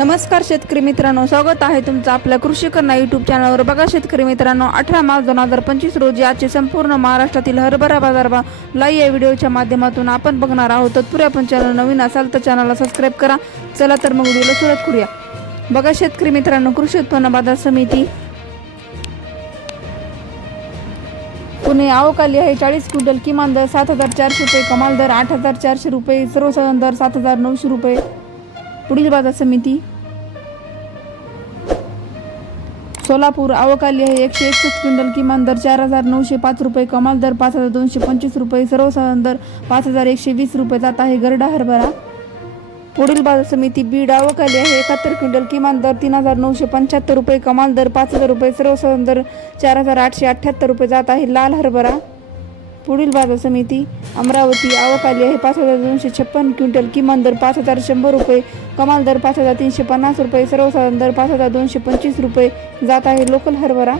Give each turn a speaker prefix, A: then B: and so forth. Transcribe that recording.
A: नमस्कार शेतकरी मित्रांनो स्वागत आहे तुमचं आपल्या कृषी करणा युट्यूब चॅनलवर बघा शेतकरी मित्रांनो अठरा मार्च दोन हजार पंचवीस रोजी आजचे संपूर्ण महाराष्ट्रातील हरभरा बाजारभाव लाईव्ह या व्हिडिओच्या माध्यमातून आपण बघणार आहोत. तत्पूर्वी आपण चॅनल नवीन असाल तर चॅनलला सबस्क्राईब करा. चला तर मग व्हिडिओला सुरुवात करूया. बघा शेतकरी मित्रांनो कृषी उत्पन्न बाजार समिती पुणे आवकाली आहे. चाळीस क्विंटल किमान दर सात हजार चारशे रुपये कमाल दर आठ हजार चारशे रुपये सर्वसाधारण दर सात हजार नऊशे रुपये. पुढील बाजार समिती. सोलापूर अवकाली आहे. एकशे एकसष्ट क्विंटल किमान दर चार हजार नऊशे पाच रुपये कमाल दर पाच हजार दोनशे पंचवीस रुपये सर्वसाधारण दर पाच हजार एकशे वीस रुपये जात आहे. गरडा हरभरा. पुढील बाजार समिती बीड अवकाली आहे. एकाहत्तर क्विंटल किमान दर तीन हजार नऊशे पंच्याहत्तर रुपये कमाल दर पाच हजार रुपये सर्वसाधारण दर चार हजार आठशे अठ्ठ्याहत्तर रुपये जात आहे. लाल हरभरा. पुढील बाजार समिती अमरावती आवकाली आहे. पाच हजार दोनशे छप्पन क्विंटल किमान दर पाच हजार शंभर रुपये. कमाल दर पाच हजार तीनशे पन्नास रुपये. सर्वसाधारण दर पाच हजार दोनशे पंचवीस रुपये. जात आहे लोकल हरभरा.